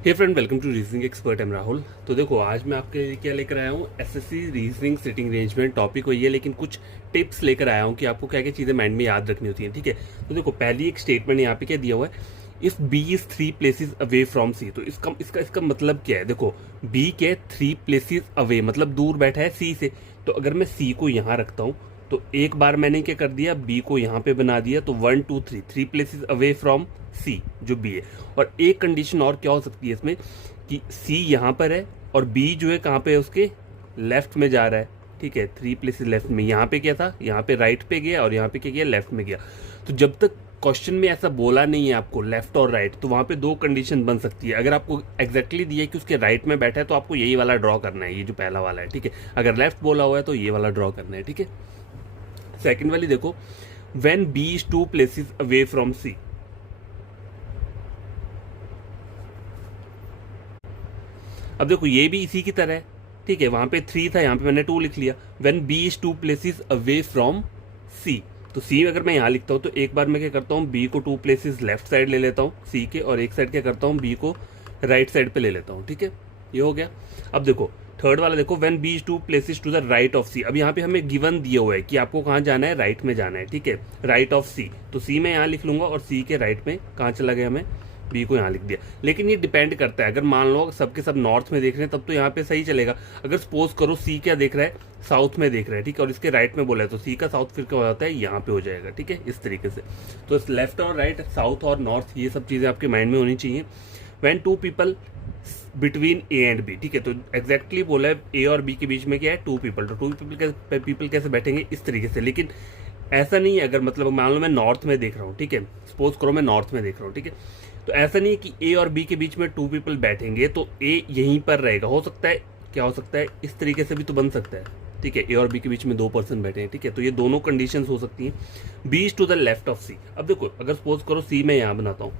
Hey friend, welcome to reasoning expert. I'm Rahul. तो देखो, आज मैं आपके लिए क्या लेकर आया हूँ, एसएससी रीजनिंग सिटिंग रेंज में टॉपिक वही है, लेकिन कुछ टिप्स लेकर आया हूँ कि आपको क्या क्या चीज़ें माइंड में याद रखनी होती हैं। ठीक है, तो देखो, पहली एक स्टेटमेंट यहाँ पे क्या दिया हुआ है, if B is 3 places away from C. तो इसका मतलब क्या है? देखो, बी के 3 प्लेसेस अवे मतलब दूर बैठा है सी से। तो अगर मैं सी को यहाँ रखता हूँ तो एक बार मैंने क्या कर दिया, बी को यहाँ पे बना दिया, तो 1 2 3 प्लेसेस अवे फ्रॉम सी जो बी है। और एक कंडीशन और क्या हो सकती है इसमें कि सी यहाँ पर है और बी जो है कहाँ पे है, उसके लेफ्ट में जा रहा है। ठीक है, 3 प्लेसेस लेफ्ट में। यहाँ पे क्या था, यहाँ पे राइट पे गया और यहाँ पे क्या किया, लेफ्ट में गया। तो जब तक क्वेश्चन में ऐसा बोला नहीं है आपको लेफ्ट और राइट, तो वहां पे दो कंडीशन बन सकती है। अगर आपको एग्जैक्टली दिया है कि उसके राइट में बैठा है तो आपको यही वाला ड्रॉ करना है, ये जो पहला वाला है। ठीक है, अगर लेफ्ट बोला हुआ है तो ये वाला ड्रॉ करना है। ठीक है, सेकंड वाली देखो, when B is 2 places away from C. अब देखो, ये भी इसी की तरह है। ठीक है, वहां पे 3 था, यहाँ पे मैंने 2 लिख लिया। When B is 2 places away from C. तो सी अगर मैं यहाँ लिखता हूँ तो एक बार मैं क्या करता हूँ, बी को 2 प्लेसेस लेफ्ट साइड ले लेता हूँ सी के, और एक साइड क्या करता हूँ, बी को राइट साइड पे ले लेता हूँ। ठीक है, ये हो गया। अब देखो, थर्ड वाला देखो, when B is 2 places to the right of C. अब यहाँ पे हमें गिवन दिया हुआ है कि आपको कहाँ जाना है, राइट में जाना है। ठीक है, राइट ऑफ सी। तो सी मैं यहाँ लिख लूंगा और सी के राइट में कहाँ चला गया, हमें बी को यहाँ लिख दिया। लेकिन ये डिपेंड करता है, अगर मान लो सबके सब नॉर्थ में देख रहे हैं तब तो यहाँ पे सही चलेगा। अगर सपोज करो सी क्या देख रहा है, साउथ में देख रहा है। ठीक है, और इसके राइट में बोला है तो सी का साउथ फिर क्या हो जाता है, यहाँ पे हो जाएगा। ठीक है, इस तरीके से। तो लेफ्ट और राइट, साउथ और नॉर्थ, ये सब चीज़ें आपके माइंड में होनी चाहिए। When 2 people between A and B. ठीक है, तो एग्जैक्टली बोला है ए और बी के बीच में क्या है, 2 पीपल। तो 2 पीपल कैसे बैठेंगे, इस तरीके से। लेकिन ऐसा नहीं है, अगर मतलब मान लो मैं नॉर्थ में देख रहा हूँ। ठीक है, सपोज करो मैं नॉर्थ में देख रहा हूँ। ठीक है, तो ऐसा नहीं है कि ए और बी के बीच में 2 पीपल बैठेंगे तो ए यहीं पर रहेगा। हो सकता है, क्या हो सकता है, इस तरीके से भी तो बन सकता है। ठीक है, ए और बी के बीच में 2 पर्सन बैठे हैं। ठीक है, तो ये दोनों कंडीशंस हो सकती हैं। B is to the left of C. अब देखो, अगर सपोज करो सी मैं यहाँ बनाता हूँ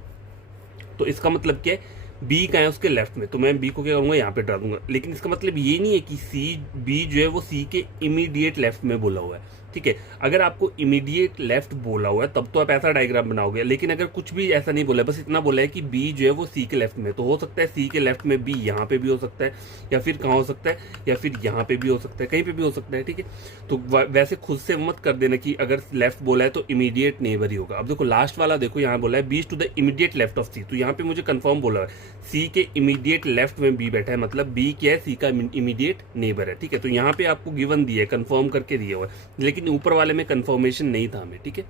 तो इसका मतलब क्या है, बी का है उसके लेफ्ट में, तो मैं बी को क्या करूंगा, यहाँ पे डाल दूंगा। लेकिन इसका मतलब ये नहीं है कि सी बी जो है वो सी के इमीडिएट लेफ्ट में बोला हुआ है। ठीक है, अगर आपको इमीडिएट लेफ्ट बोला हुआ है तब तो आप ऐसा डायग्राम बनाओगे। लेकिन अगर कुछ भी ऐसा नहीं बोला है, बस इतना बोला है कि बी जो है वो सी के लेफ्ट में, तो हो सकता है सी के लेफ्ट में बी यहाँ पे भी हो सकता है, या फिर कहाँ हो सकता है, या फिर यहाँ पे भी हो सकता है, कहीं पे भी हो सकता है। ठीक है, तो वैसे खुद से मत कर देना कि अगर लेफ्ट बोला है तो इमीडिएट नेबर ही होगा। अब देखो, लास्ट वाला देखो, यहाँ बोला है B to the immediate left of C. तो यहाँ पे मुझे कंफर्म बोला है सी के इमीडिएट लेफ्ट में बी बैठा है, मतलब बी क्या है, सी का इमीडिएट नेबर है। ठीक है, तो यहाँ पे आपको गिवन दिया है, कंफर्म करके दिया हुआ है, लेकिन ऊपर वाले में कंफर्मेशन नहीं था हमें। ठीक है।